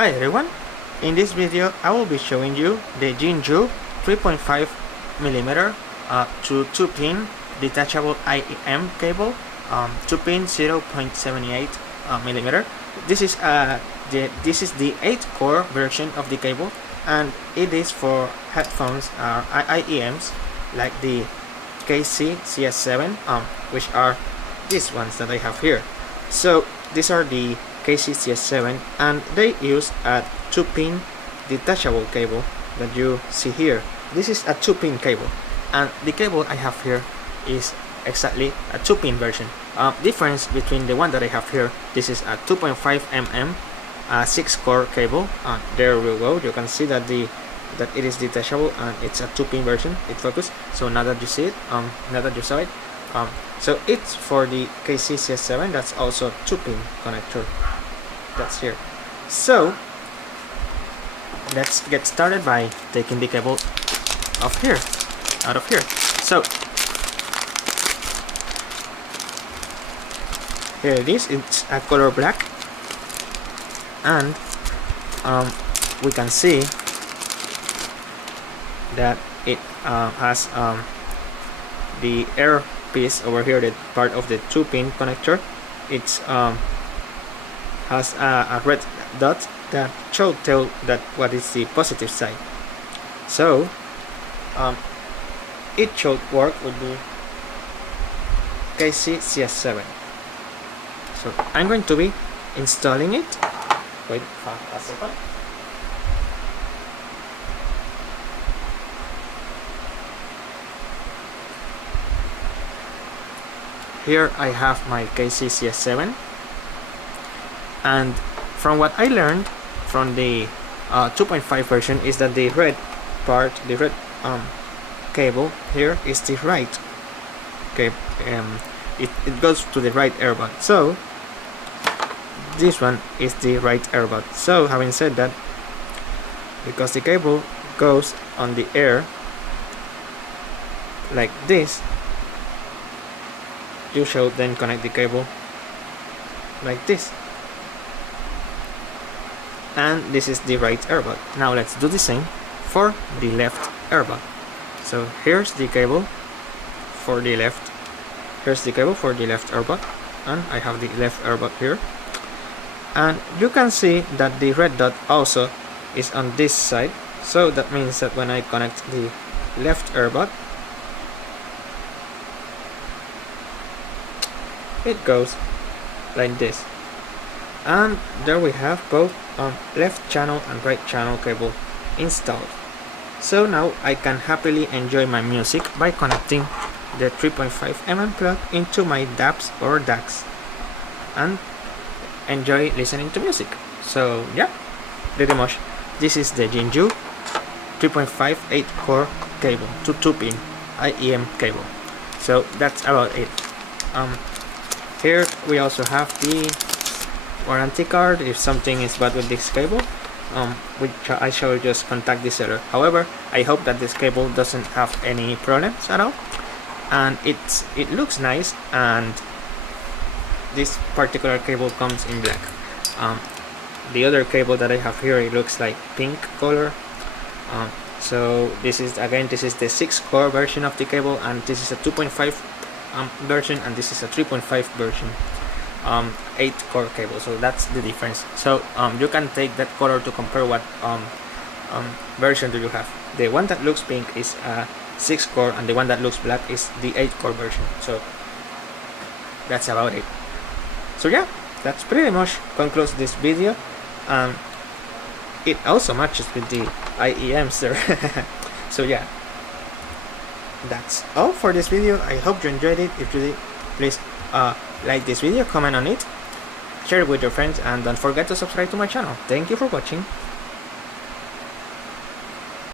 Hi everyone, in this video I will be showing you the Yinyoo 3.5mm to 2-pin detachable IEM cable, 2-pin 0.78mm. This is the 8-core version of the cable, and it is for headphones IEMs like the KZ ZS7, which are these ones that I have here. So these are the KZ ZS7, and they use a 2-pin detachable cable that you see here. This is a 2-pin cable, and the cable I have here is exactly a 2-pin version. Difference between the one that I have here, this is a 2.5mm 6-core cable. There we go. You can see that it is detachable and it's a 2-pin version. It focused. So now that you see it, now that you saw it, so it's for the KZ ZS7. That's also a 2-pin connector. That's here. So let's get started by taking the cable out of here. So here it is. It's a color black, and we can see that it has the air piece over here, that part of the 2-pin connector. It's has a red dot that should tell that what is the positive side. So it should work with the KZ ZS7. So I'm going to be installing it. Wait a second. Here I have my KZ ZS7, and from what I learned from the 2.5 version is that the red part, the red cable here is the right. Okay, it goes to the right airbud. So this one is the right airbud. So having said that, because the cable goes on the air like this, you should then connect the cable like this, and this is the right airbud. Now let's do the same for the left airbud. So here's the cable for the left, airbud, and I have the left airbud here, and you can see that the red dot also is on this side. So that means that when I connect the left airbud, it goes like this, and there we have both left channel and right channel cable installed. So now I can happily enjoy my music by connecting the 3.5mm plug into my DAPs or DACs and enjoy listening to music. So yeah, pretty much this is the Yinyoo 3.5 8-core cable to 2-pin IEM cable. So that's about it. Here we also have the warranty card if something is bad with this cable, which I shall just contact the seller. However, I hope that this cable doesn't have any problems at all, and it looks nice, and this particular cable comes in black. The other cable that I have here, it looks like pink color. So this is the 6-core version of the cable, and this is a 2.5 version, and this is a 3.5 version 8-core cable. So that's the difference. So you can take that color to compare what version do you have. The one that looks pink is a 6-core, and the one that looks black is the 8-core version. So that's about it. So yeah, that's pretty much concludes this video. It also matches with the IEMs there. So yeah, that's all for this video. I hope you enjoyed it. If you did, please like this video, comment on it, share it with your friends, and don't forget to subscribe to my channel. Thank you for watching.